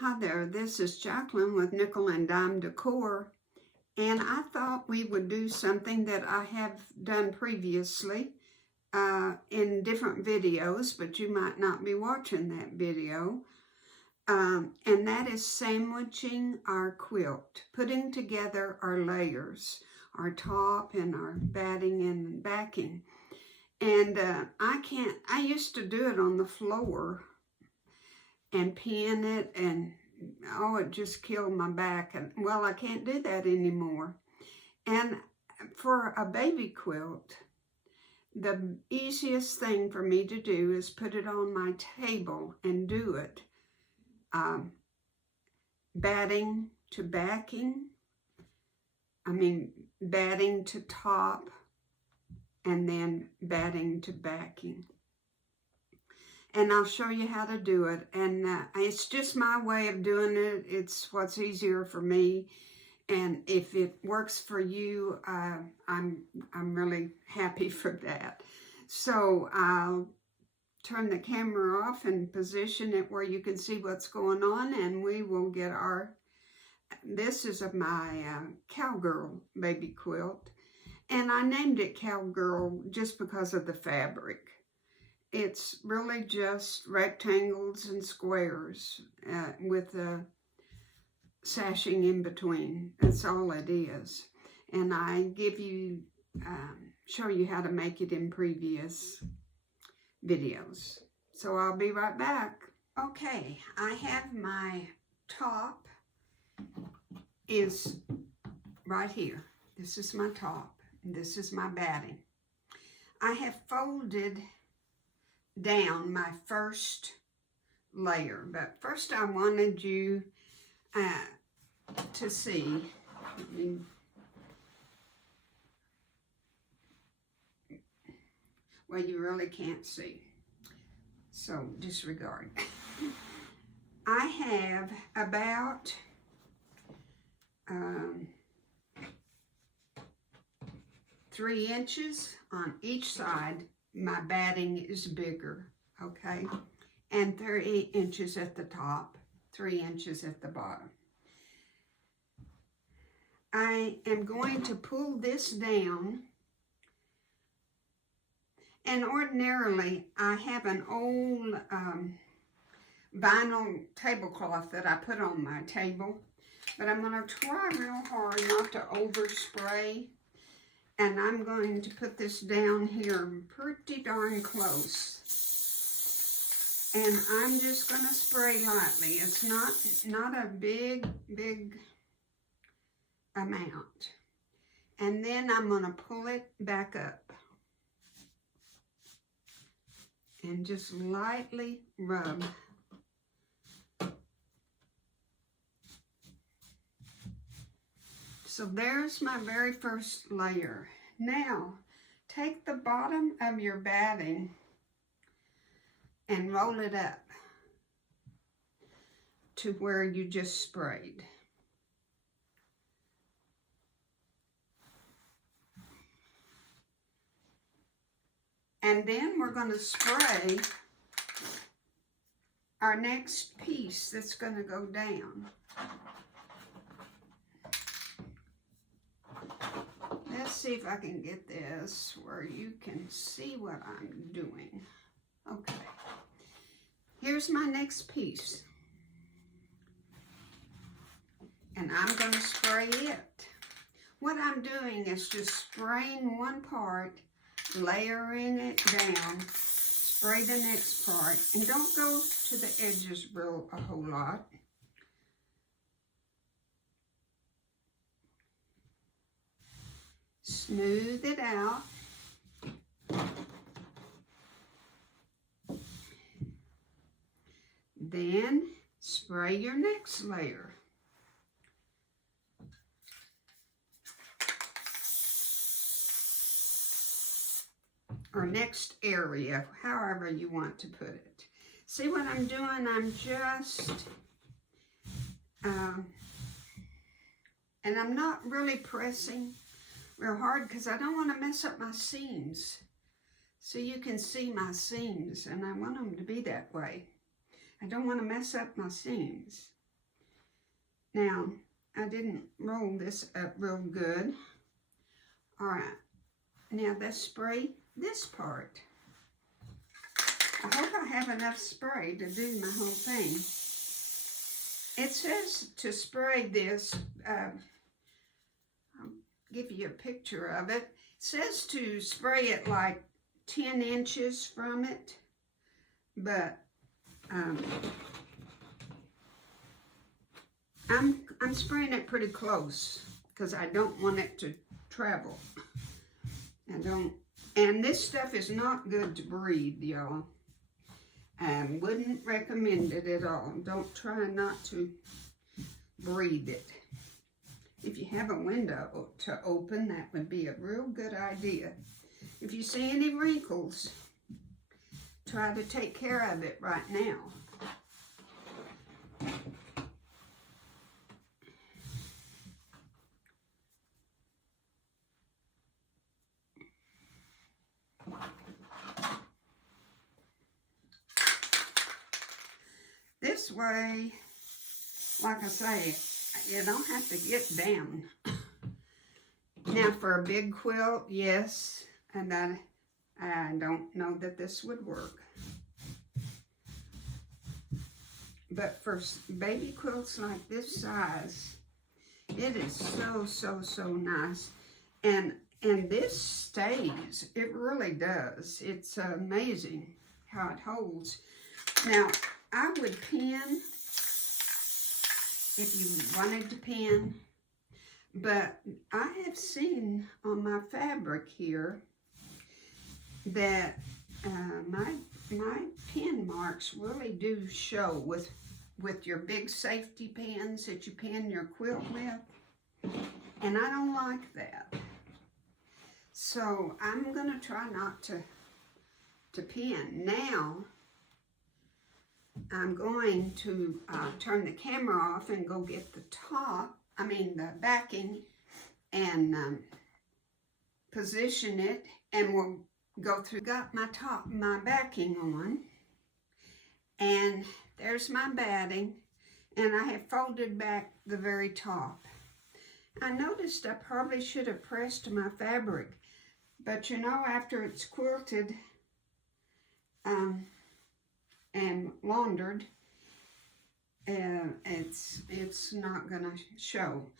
Hi there, this is Jacqueline with Nickel and Dime Decor, and I thought we would do something that I have done previously in different videos, but you might not be watching that video, and that is sandwiching our quilt, putting together our layers, our top and our batting and backing. And I used to do it on the floor and pin it, and oh, it just killed my back. And well, I can't do that anymore. And for a baby quilt, the easiest thing for me to do is put it on my table and do it. Batting to backing, batting to top, and then batting to backing. And I'll show you how to do it. And it's just my way of doing it. It's what's easier for me. And if it works for you, I'm really happy for that. So I'll turn the camera off and position it where you can see what's going on. And we will get this is my cowgirl baby quilt. And I named it Cowgirl just because of the fabric. It's really just rectangles and squares with a sashing in between. That's all it is. And I show you how to make it in previous videos. So I'll be right back. Okay, I have my top is right here. This is my top. And this is my batting. I have folded down my first layer, but first I wanted you to see, well, you really can't see, so disregard. I have about 3 inches on each side. My batting is bigger, okay? And 3 inches at the top, 3 inches at the bottom. I am going to pull this down, and ordinarily I have an old vinyl tablecloth that I put on my table, but I'm going to try real hard not to overspray. And I'm going to put this down here pretty darn close. And I'm just going to spray lightly. It's not a big amount. And then I'm going to pull it back up. And just lightly rub. So there's my very first layer. Now, take the bottom of your batting and roll it up to where you just sprayed. And then we're going to spray our next piece that's going to go down. Let's see if I can get this where you can see what I'm doing. Okay. Here's my next piece. And I'm going to spray it. What I'm doing is just spraying one part, layering it down, spray the next part, and don't go to the edges a whole lot. Smooth it out. Then spray your next layer. Or next area, however you want to put it. See what I'm doing? I'm just, and I'm not really pressing real hard because I don't want to mess up my seams. So you can see my seams, and I want them to be that way. I don't want to mess up my seams. Now, I didn't roll this up real good. All right, now let's spray this part. I hope I have enough spray to do my whole thing. It says to spray this, I'll give you a picture of it. It says to spray it like 10 inches from it, but I'm spraying it pretty close because I don't want it to travel. And this stuff is not good to breathe, y'all. Wouldn't recommend it at all. Don't try not to breathe it. If you have a window to open, that would be a real good idea. If you see any wrinkles, try to take care of it right now. This way, like I say, you don't have to get down. Now for a big quilt, yes, and I don't know that this would work. But for baby quilts like this size, it is so nice. And this stays, it really does. It's amazing how it holds. Now, I would pin if you wanted to pin, but I have seen on my fabric here that my pin marks really do show with your big safety pins that you pin your quilt with, and I don't like that. So I'm gonna try not to pin. Now I'm going to turn the camera off and go get the the backing, and position it, and we'll go through. Got my backing on, and there's my batting, and I have folded back the very top. I noticed I probably should have pressed my fabric, but you know, after it's quilted and laundered, it's not gonna show.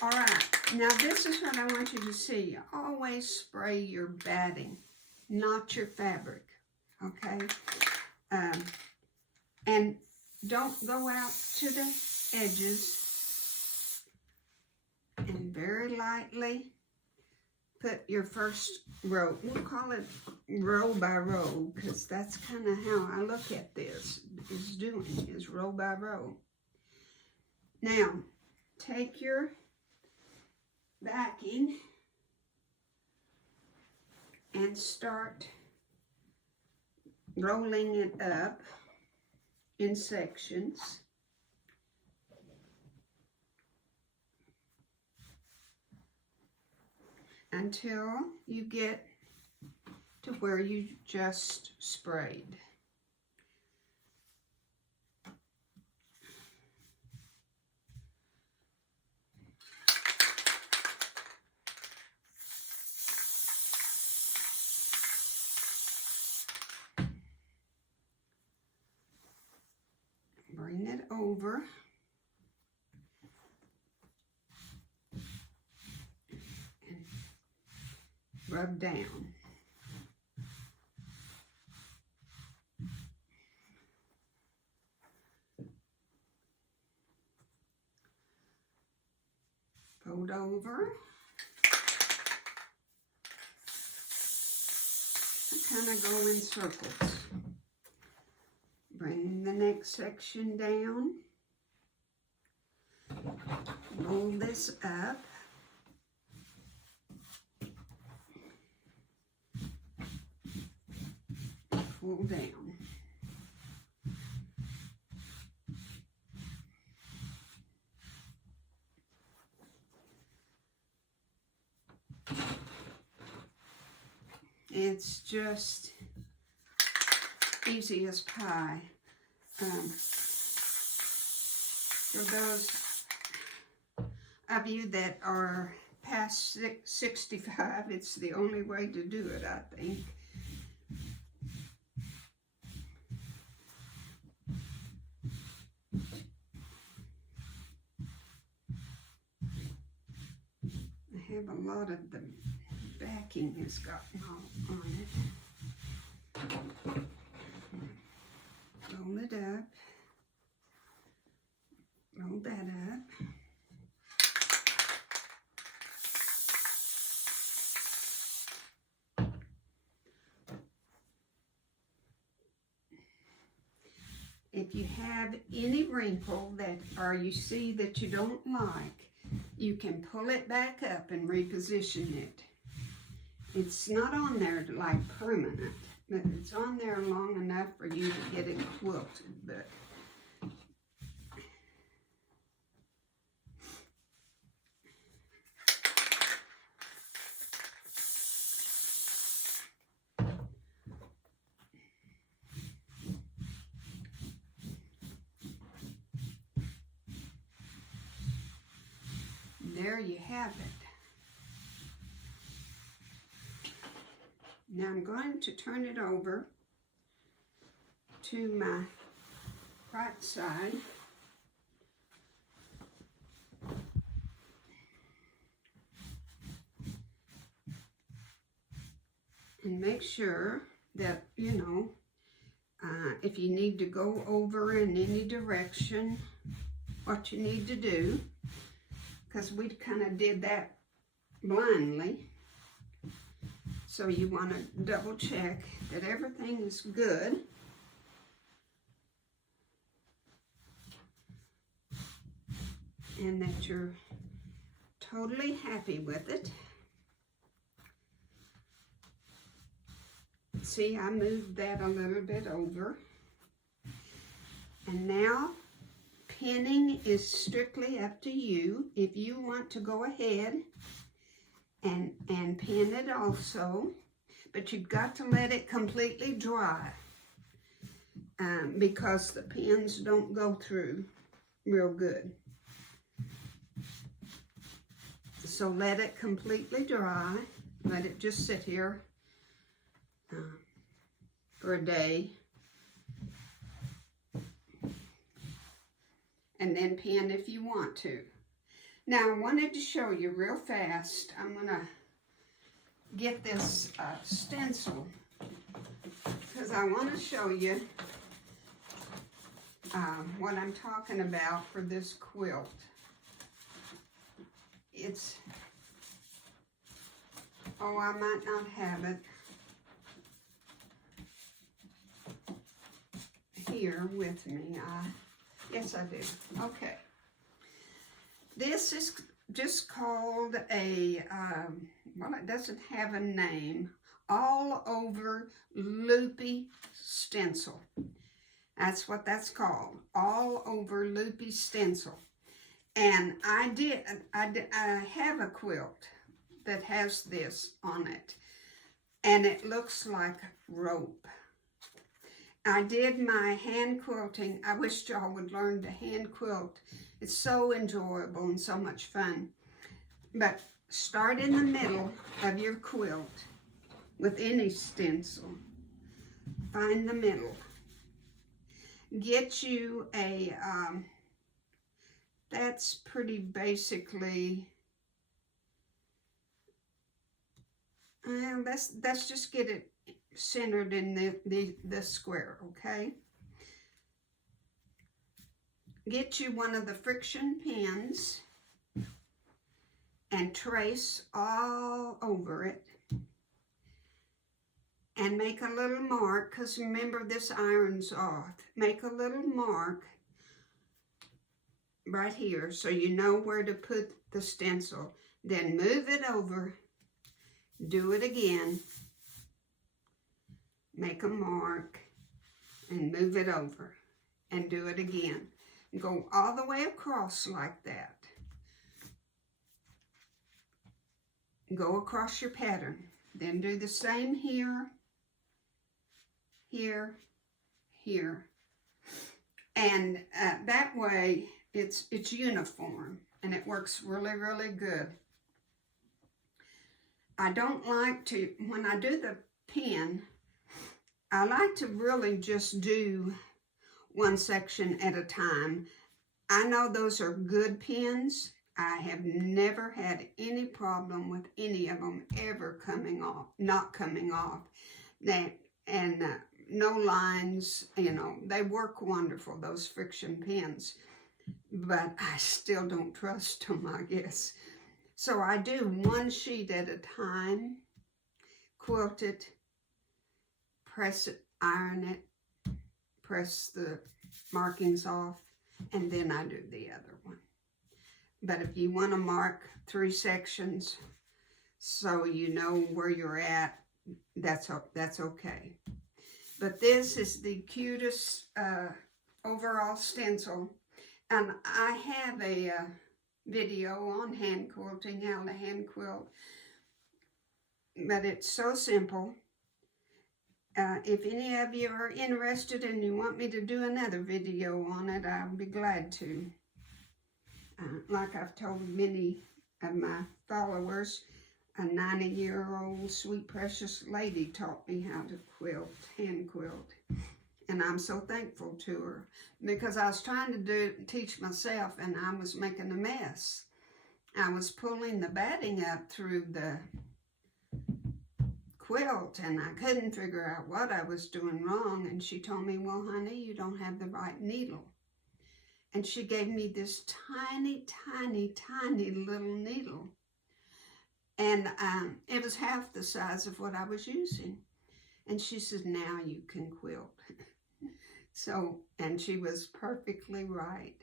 All right, now this is what I want you to see. Always spray your batting, not your fabric, okay? And don't go out to the edges, and very lightly put your first row. We'll call it row by row, because that's kind of how I look at this, is row by row. Now, take your backing and start rolling it up in sections. Until you get to where you just sprayed. Bring it over. Rub down. Fold over. I kind of go in circles. Bring the next section down. Roll this up. Pull down. It's just easy as pie. For those of you that are past 65, it's the only way to do it, I think. I have a lot of the backing has gotten all on it. Roll it up. Roll that up. If you have any wrinkle that, or you see that you don't like, you can pull it back up and reposition it. It's not on there like permanent, but it's on there long enough for you to get it quilted. But there you have it. Now I'm going to turn it over to my right side. And make sure that, you know, if you need to go over in any direction, what you need to do, because we kind of did that blindly. So you want to double check that everything is good. And that you're totally happy with it. See, I moved that a little bit over. And now, pinning is strictly up to you. If you want to go ahead and pin it also, but you've got to let it completely dry because the pins don't go through real good. So let it completely dry. Let it just sit here for a day. And then pin if you want to. Now I wanted to show you real fast. I'm going to get this stencil because I want to show you what I'm talking about for this quilt. It's, oh, I might not have it here with me. Yes, I do. Okay. This is just called a, well, it doesn't have a name, all over loopy stencil. That's what that's called, all over loopy stencil. And I have a quilt that has this on it, and it looks like rope. I did my hand quilting. I wish y'all would learn to hand quilt. It's so enjoyable and so much fun. But start in the middle of your quilt with any stencil. Find the middle. Get you a, that's pretty basically, let's just get it centered in the square, okay? Get you one of the friction pins and trace all over it and make a little mark, because remember this iron's off. Make a little mark right here so you know where to put the stencil. Then move it over, do it again, make a mark and move it over and do it again. Go all the way across like that. Go across your pattern. Then do the same here, here, here. And that way it's uniform. and it works really, really good. I don't like to, when I do the pin, I like to really just do one section at a time. I know those are good pins. I have never had any problem with any of them ever coming off, not coming off. And no lines, you know, they work wonderful, those friction pins. But I still don't trust them, I guess. So I do one sheet at a time, quilt it, press it, iron it, press the markings off, and then I do the other one. But if you want to mark 3 sections so you know where you're at, that's okay. But this is the cutest overall stencil. And I have a video on hand quilting, how to hand quilt. But it's so simple. If any of you are interested and you want me to do another video on it, I'll be glad to. Like I've told many of my followers, a 90-year-old sweet precious lady taught me how to quilt, hand quilt. And I'm so thankful to her, because I was trying to teach myself and I was making a mess. I was pulling the batting up through the quilt and I couldn't figure out what I was doing wrong. And she told me, well, honey, you don't have the right needle. And she gave me this tiny, tiny, tiny little needle. And it was half the size of what I was using. And she said, now you can quilt. So, and she was perfectly right.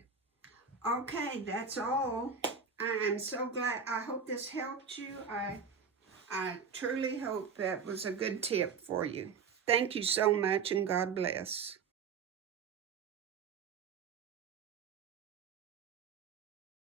Okay, that's all. I am so glad. I hope this helped you. I truly hope that was a good tip for you. Thank you so much, and God bless.